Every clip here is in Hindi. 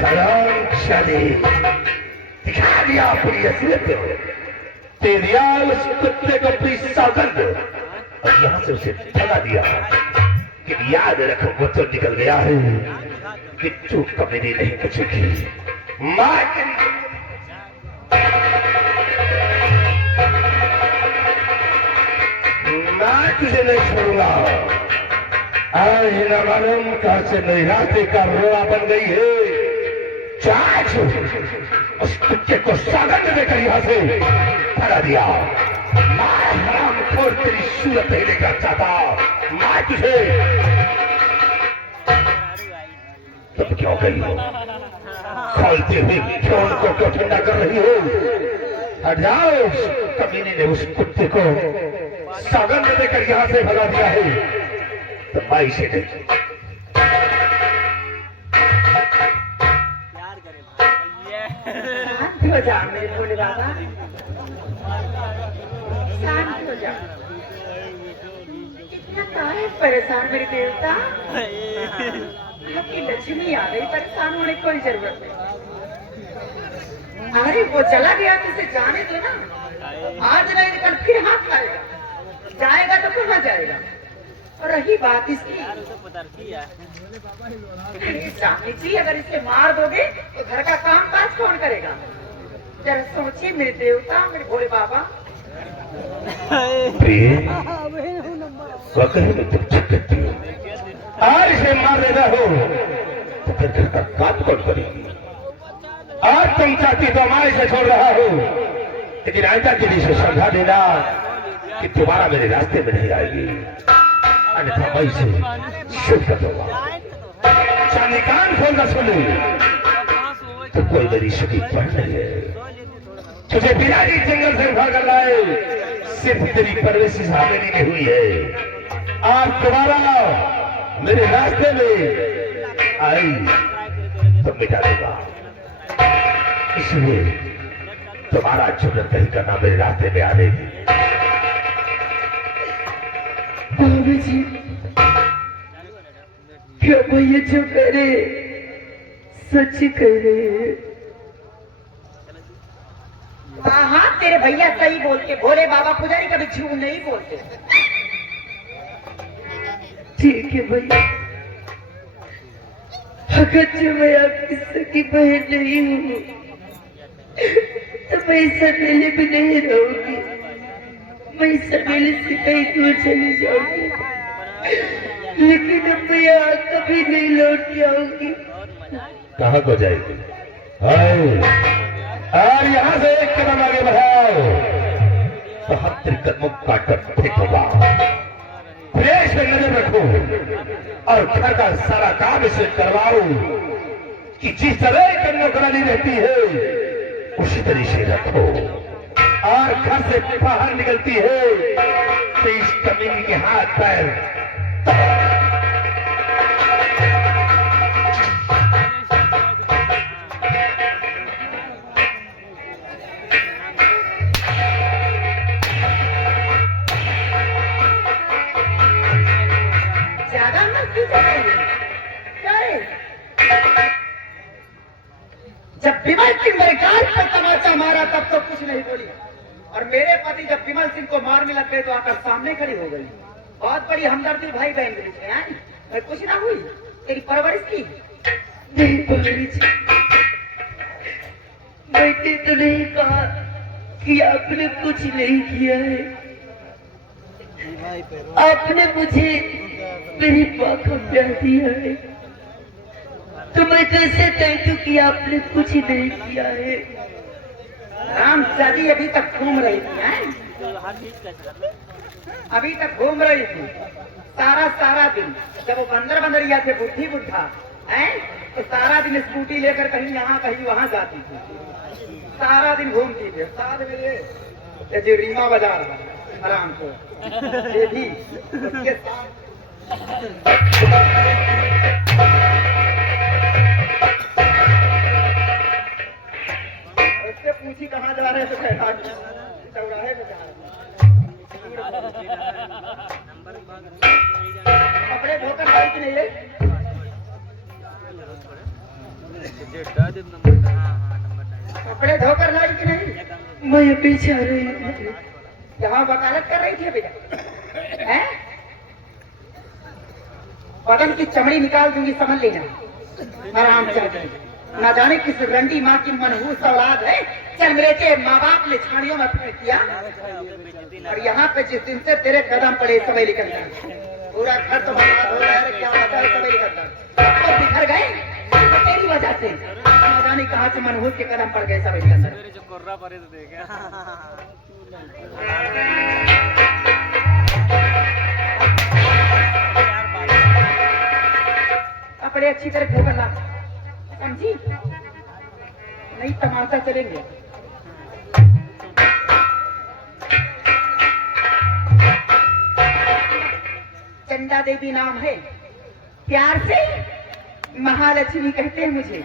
खरांशाली दिखा दिया अपनी असलियत, तेरे उस कुत्ते को अपनी सौगंध और यहाँ से उसे भगा दिया। कि याद रखो वो तो निकल गया है, बिट्टू कभी नहीं बचेगी। मैं तुझे नहीं छोड़ूंगा। आज न मालूम कहां से मेरी रास्ते का रोड़ा बन गई है। चाच उस कुत्ते को सौगंध देकर यहाँ से भगा दिया। मैं हरामखोर तेरी सूरत नहीं देखना चाहता। मैं तुझे तुम क्यों गई हो? खोलते हुए क्यों उनको क्यों ठंडा कर रही हो? हट जाओ। कमीने ने उस कुत्ते को सौगंध देकर यहाँ से भगा दिया है तो मैं इसे नहीं। शांत हो जा मेरे भोले बाबा, शांत हो जा। इतना काहे परेशान मेरे देवता? आपकी लक्ष्मी आ गई, परेशान होने की कोई जरूरत नहीं। अरे वो चला गया तो उसे जाने दो ना। आज नहीं कल फिर हाथ आएगा, जाएगा तो कहाँ जाएगा। और रही बात इसकी, स्वामी जी अगर इसे मार दोगे तो घर का काम काज कौन करेगा? जरा सोचिए मेरे देवता, मेरे भोले बाबा। आज इसे मार देना हो तो फिर घर का काम कौन करेगी? आज तुम चाहती तो मैं इसे छोड़ रहा हूँ, लेकिन आयता के लिए समझा देना कि तुम्हारा मेरे रास्ते में नहीं आएगी, अन्यथा मैं इसे शुभ कर दूंगा। चांदी कान खोलकर सुन लो, तो कोई मेरी शकी बहन नहीं है। तुझे बिरारी जंगल से उठा कर लाए, सिर्फ तेरी परवरिश हावेली में हुई है। आज तुम्हारा मेरे रास्ते में आई तो मिटा दूंगा। इसलिए तुम्हारा चुनन नहीं करना मेरे रास्ते में आने की। बाबा जी क्या भैया जो करे सच कह रहे हैं। हाँ तेरे भैया सही बोलते, भोले बाबा पुजारी कभी झूठ नहीं बोलते। ठीक है भैया, अगर जो मैं आपकी सगी बहन नहीं हूँ तो मैं इस मेले में नहीं रहूंगी। मैं इस मेले से कहीं दूर चली जाऊंगी, लेकिन अब मैं यहाँ कभी नहीं लौट के आऊंगी। कहाँ को जाएगी? और यहाँ से एक कदम आगे बढ़ाओ तो हम तेरे कदमों काट कर फेंकूंगा। प्रेस में नजर रखो और घर का सारा काम इसे करवाओ कि जिस तरह कन्याकुमारी रहती है उसी तरह से रखो। और घर से बाहर निकलती है तो इस कमीनी के हाथ पैर ज्यादा मस्ती चलाइए। जब विमल सिंह मेरे गाल पर तमाचा मारा तब तो कुछ नहीं बोली, और मेरे पति जब विमल सिंह को मारने लग गए तो आकर सामने खड़ी हो गई। बहुत बड़ी हमदर्दी भाई बहन के बीच में है। मैं कुछ ना हुई, तेरी परवरिश की नहीं। परवरिश मैंने तो नहीं कहा कि आपने कुछ नहीं किया है। आपने मुझे मेरी माँ को प्यार दिया है तो मैं कैसे कह दूं कि आपने कुछ नहीं किया है। राम चाची अभी तक घूम रही थी हैं? अभी तक घूम रही थी सारा दिन। जब वो बंदरिया थे बुद्धि बुढ़ा है तो सारा दिन स्कूटी लेकर कहीं यहाँ कहीं वहाँ जाती थी, सारा दिन घूमती थी। साथ में ये जो रीमा बाजार आराम को ये भी उसके उससे पूछी कहाँ जा रहे हैं तो कहता चौराहे पे जा रहे। कपड़े धोकर आई कि नहीं रे? कपड़े धोकर लाई कि नहीं? मैं पीछे आ रही हूँ। यहाँ वकालत कर रही थी भैया हैं? बदन की चमड़ी निकाल दूंगी, समझ लेना। आराम से ना जाने किस रंडी माँ की मनहूस औलाद है, चल मेरे के माँ बाप ने छानियों में फेंक किया, और यहाँ पे जिस दिन से तेरे कदम पड़े सवेली के अंदर पूरा घर तो बर्बाद हो रहा है। क्या होता है सवेली के अंदर तो बिखर गए तो तेरी वजह से। ना जाने कहाँ से मनहूस के कदम पड़ गए सवेली के अंदर। कपड़े अच्छी तरह धोकर ला, समझी? नहीं तमाशा चलेंगे। चंदा देवी नाम है, प्यार से महालक्ष्मी कहते हैं मुझे।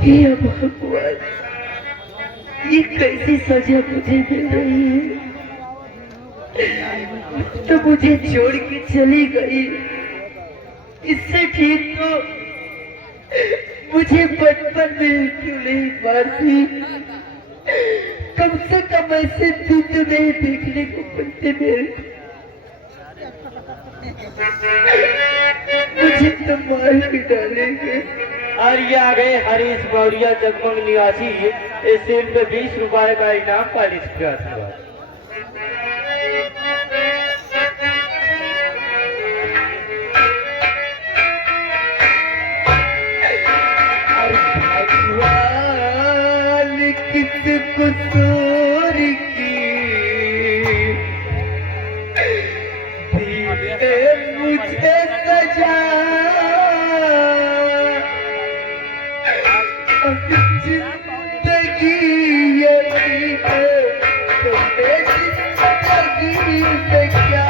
हे भगवान, ये कैसी सजा मुझे मिल रही है? तो मुझे छोड़ के चली गई, इससे ठीक तो मुझे बचपन में क्यों नहीं मारती? कम से कम ऐसे दिन तो नहीं देखने को मिलते मेरे। मुझे तो मार के डालेंगे। और ये आ गए हरीश मौर्य जगमग निवासी। इस सीट पे 20 रुपए का इनाम पालिश का था। किस कसूर की दी मुझे सजा, जिंदगी यही है तो जिंदगी में क्या?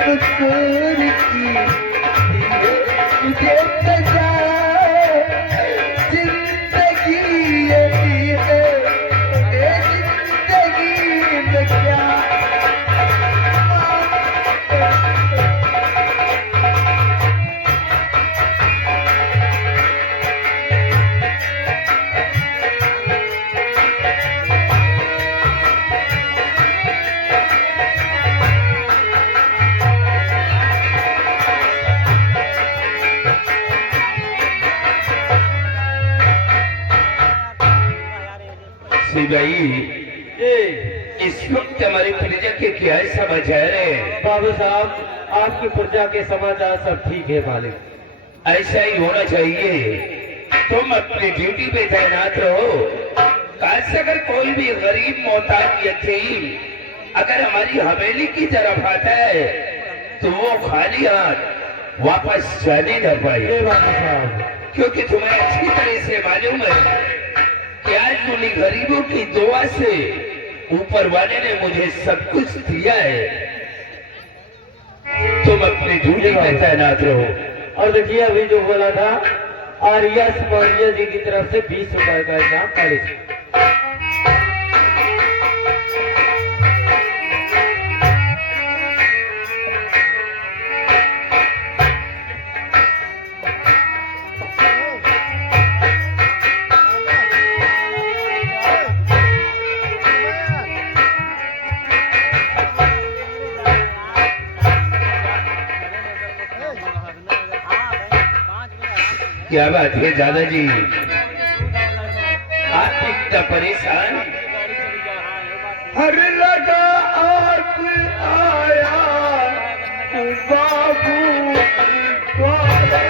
कसूर की मुझे सजा, जिंदगी यही है जिंदगी में क्या? भाई इस वक्त हमारी प्रजा के क्या समाचार है? बाबू साहब, आपकी प्रजा के समाचार सब ठीक है मालिक। ऐसा ही होना चाहिए। तुम अपनी ड्यूटी पे तैनात रहो। काश अगर कोई भी गरीब मोहताज यतीम अगर हमारी हवेली की तरफ आता है तो वो खाली हाथ वापस जाने न पाए। बाबू साहब, क्योंकि तुम्हें अच्छी तरह से मालूम है कि आज उन्हीं गरीबों की दुआ से ऊपर वाले ने मुझे सब कुछ दिया है। तुम अपनी ड्यूटी में तैनात रहो। और देखिए अभी जो बोला था आर्यस मौर्य जी की तरफ से 20 रुपए का इनाम पालिश। क्या बात है दादाजी, आप इतना परेशान? हर लगा आग आया बाबू द्वारे।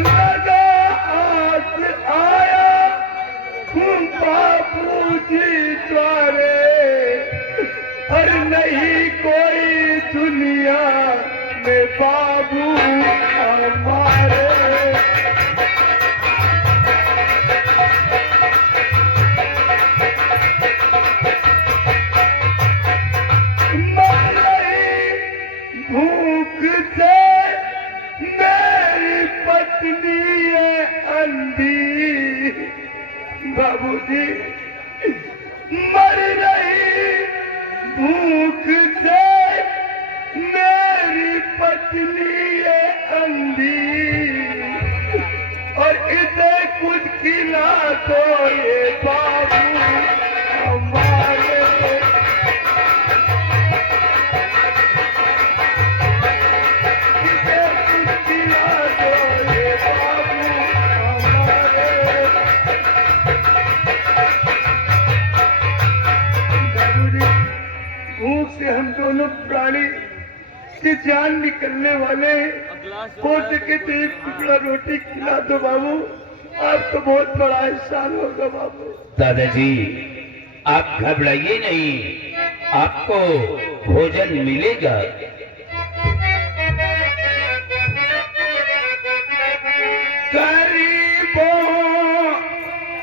लगा आग आया बाबूजी द्वारे और नहीं कोई दुनिया में बाबू हमारे। मर रही भूख से मेरी पत्नी है अंधी, बाबूजी मर रही भूख से मेरी पत्नी है अंधी, और इसे कुछ खिला दो ये बाबू हमारे। इसे कुछ खिला दो ये बाबू हमारे। बाबूजी भूख से हम दोनों प्राणी की जान निकलने वाले हो सके तो एक टुकड़ा रोटी खिला दो बाबू, आपको बहुत बड़ा एहसान होगा बाबू। दादाजी आप घबराइए नहीं, आपको भोजन मिलेगा। गरीबों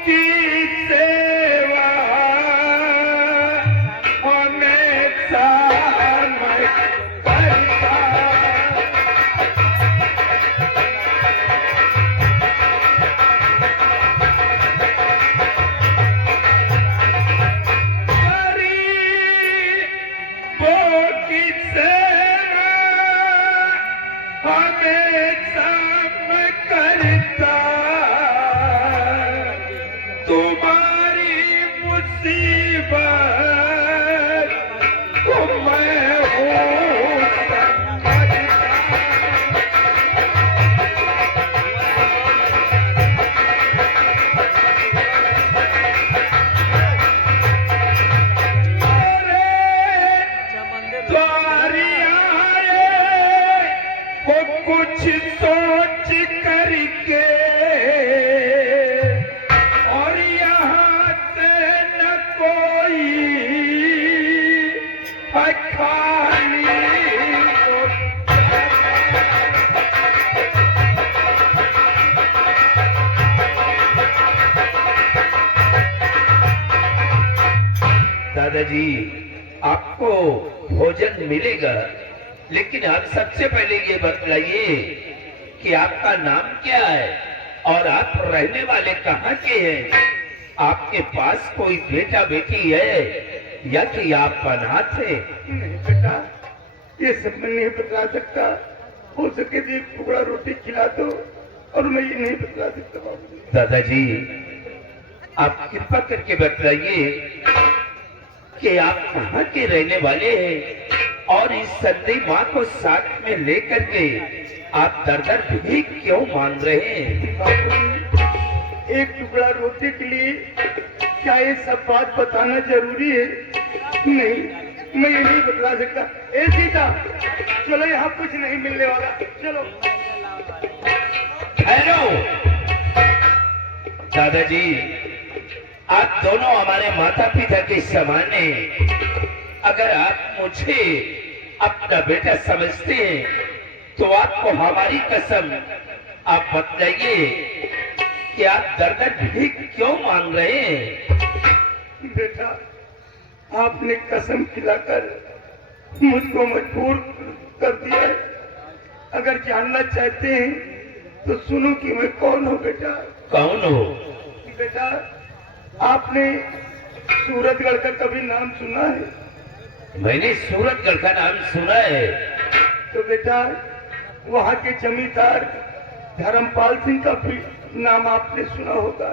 की सेवा हमेशा मैं करता, गरीबों की सेवा हमेशा मैं करता, तुम्हारी मुसीबत को मैं हूँ समझता। द्वारी आए वो कुछ सोच करके, और यहाँ से न कोई खाली हो दादाजी आपको भोजन मिलेगा, लेकिन आप सबसे पहले ये बतलाइए कि आपका नाम क्या है और आप रहने वाले कहाँ के हैं। आपके पास कोई बेटा बेटी है या कि आप अनाथ है? नहीं बेटा, ये सब मैं नहीं बतला सकता। हो सके तो एक टुकड़ा रोटी खिला दो, और मैं ये नहीं बतला सकता बाबू। दादाजी आप कृपा करके बतलाइए कि आप कहाँ के रहने वाले हैं, और इस संदेह माँ को साथ में लेकर के आप दर दर भीख क्यों मांग रहे हैं? बाबूजी, एक टुकड़ा रोटी के लिए क्या ये सब बात बताना जरूरी है? नहीं, मैं ये नहीं बतला सकता। ए सीता, चलो यहाँ कुछ नहीं मिलने वाला, चलो। ठहरो दादाजी, आप दोनों हमारे माता पिता के समान हैं। अगर आप मुझे अपना बेटा समझते हैं तो आपको हमारी कसम आप बतलाइए कि आप दर दर भीख क्यों मांग रहे हैं? बेटा, आपने कसम खिलाकर मुझको मजबूर कर दिया है। अगर जानना चाहते हैं तो सुनो कि मैं कौन हूँ बेटा। कौन हो? बेटा, आपने सूरतगढ़ का कभी नाम सुना है? मैंने सूरतगढ़ का नाम सुना है। तो बेटा, वहाँ के जमींदार धर्मपाल सिंह का भी नाम आपने सुना होगा।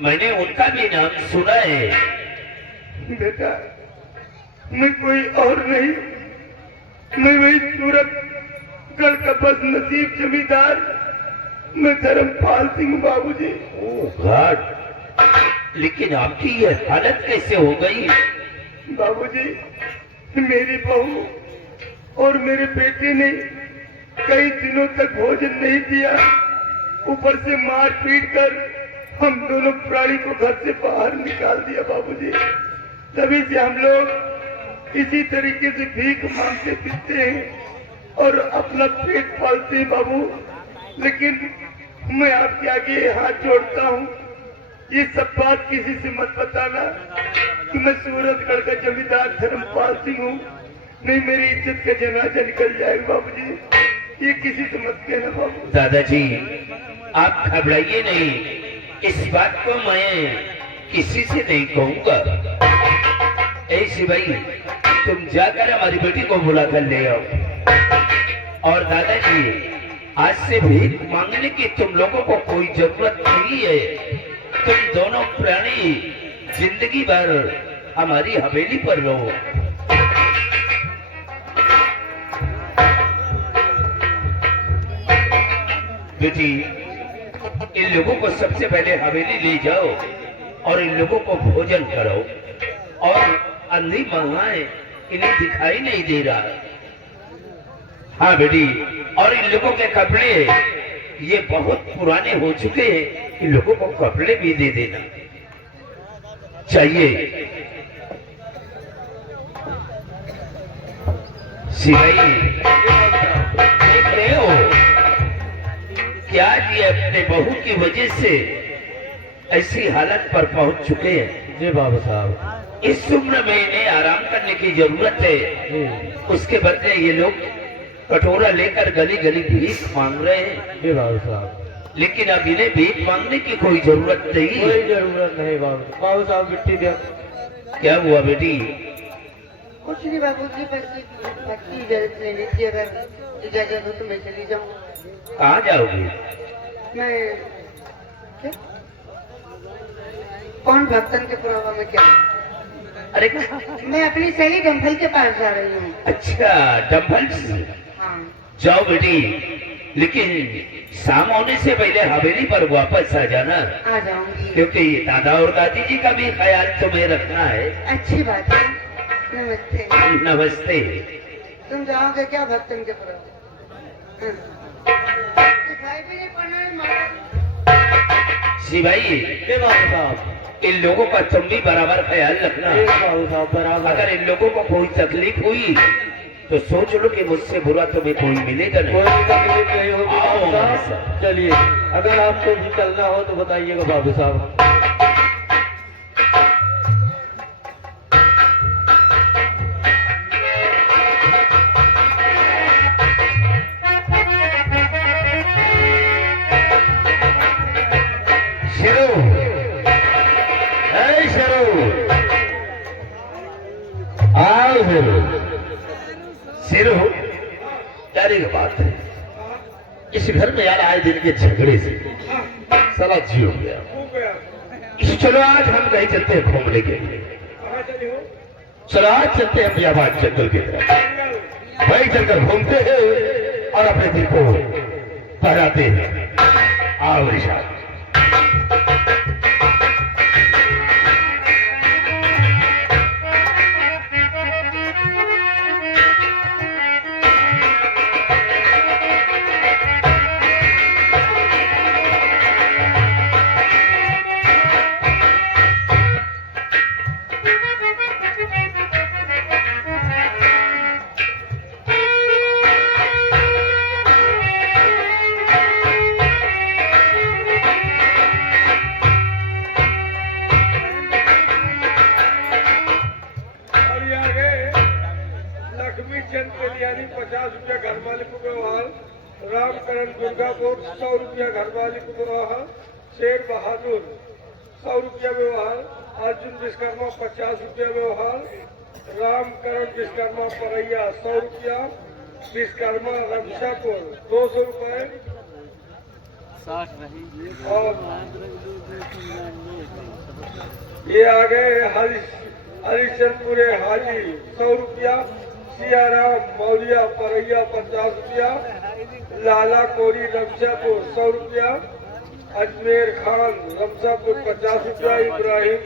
मैंने उनका भी नाम सुना है। बेटा, मैं कोई और नहीं, मैं वही सूरतगढ़ का बस नसीब जमींदार, मैं धर्मपाल सिंह बाबूजी। ओह गॉड, लेकिन आपकी ये हालत कैसे हो गई? बाबूजी, मेरी बहू और मेरे बेटे ने कई दिनों तक भोजन नहीं दिया, ऊपर से मार पीट कर हम दोनों प्राणी को घर से बाहर निकाल दिया बाबूजी। तभी से हम लोग इसी तरीके से भीख मांगते फिरते हैं और अपना पेट पालते हैं बाबू। लेकिन मैं आपके आगे हाथ जोड़ता हूँ, ये सब बात किसी से मत बताना कि मैं सूरतगढ़ का जमींदार धर्मपाल सिंह हूँ, नहीं मेरी इज्जत का जनाजा निकल जाएगा बाबूजी। ये किसी से मत कहना बाबू। दादाजी आप घबराइए नहीं, इस बात को मैं किसी से नहीं कहूंगा। ऐसी भाई तुम जाकर हमारी बेटी को बुला कर ले आओ। और दादाजी आज से भीख मांगने की तुम लोगों को कोई जरूरत नहीं है। तुम दोनों प्राणी जिंदगी भर हमारी हवेली पर रहो। बेटी इन लोगों को सबसे पहले हवेली ले जाओ और इन लोगों को भोजन कराओ। और अंधी महिलाएं इन्हें दिखाई नहीं दे रहा। हाँ बेटी, और इन लोगों के कपड़े ये बहुत पुराने हो चुके हैं, इन लोगों को कपड़े भी दे देना चाहिए। सिपाही देख रहे हो क्या ये अपने बहू की वजह से ऐसी हालत पर पहुंच चुके हैं। जी बाबू साहब, इस उम्र में इन्हें आराम करने की जरूरत है, उसके बदले ये लोग कटोरा लेकर गली गली भीख मांग रहे हैं। जी बाबू साहब, लेकिन अब इन्हें भीख मांगने की कोई जरूरत नहीं कोई है। जरूरत नहीं बाबू। बाबू साहब मिट्टी दो। क्या हुआ बेटी? कुछ नहीं बाबूजी, बच्ची इजाजत ले लीजिए, अगर इजाजत हो तो मैं चली जाऊँ। कहाँ जाओगी? मैं क्या? कौन भक्तन के पुरावा में क्या? अरे मैं अपनी सहेली डम्फल के पास जा रही हूँ। अच्छा, डम्बल से हाँ जाओ बेटी, लेकिन शाम होने से पहले हवेली पर वापस आ जाना, आ जाऊंगी। क्योंकि दादा और दादी जी का भी ख्याल तुम्हें रखना है। अच्छी बात है। नमस्ते। नमस्ते। तुम जाओगे क्या भक्तन के पुरावा? दिखाई भी नहीं पड़ना है माँ। सिपाही जी बाबू साहब, इन लोगों का तुम भी बराबर ख्याल रखना। जी बाबू साहब बराबर। अगर इन लोगों को कोई तकलीफ हुई तो सोच लो कि मुझसे बुरा तुम्हें कोई मिलेगा कोई नहीं। तकलीफ नहीं होगी आओ बाबू हमारे साहब। साथ। चलिए, अगर आपको भी चलना हो तो बताइएगा बाबू साहब। शेरू, ऐ शेरू, आओ शेरू। सिरो क्या रे बात है? इस घर में यार आए दिन के झगड़े से सारा जी हो गया। चलो आज हम कहीं चलते हैं घूमने के लिए। चलो आज चलते हैं बियाबान जंगल की तरफ। वहीं चलकर घूमते हैं और अपने दिल को बहलाते हैं। आओ ऋषभ। चंद कल्याणी 50 रुपया घर मालिक को व्यवहार, रामकरण दुर्गापुर 100 रुपया घर मालिक को व्यवहार, शेर बहादुर 100 रुपया व्यवहार, अर्जुन विश्वकर्मा 50 रुपया व्यवहार, रामकरण विश्वकर्मा परैया 100 रुपया, विश्वकर्मा रमशापुर 200 रुपए और ये आ गए हरिश्चंदपुरे हाजी 100 रुपया, सियाराम मौलिया परैया 50 रुपया, लाला कोरी रमशापुर 100 रुपया, अजमेर खान रमशापुर 50 रुपया, इब्राहिम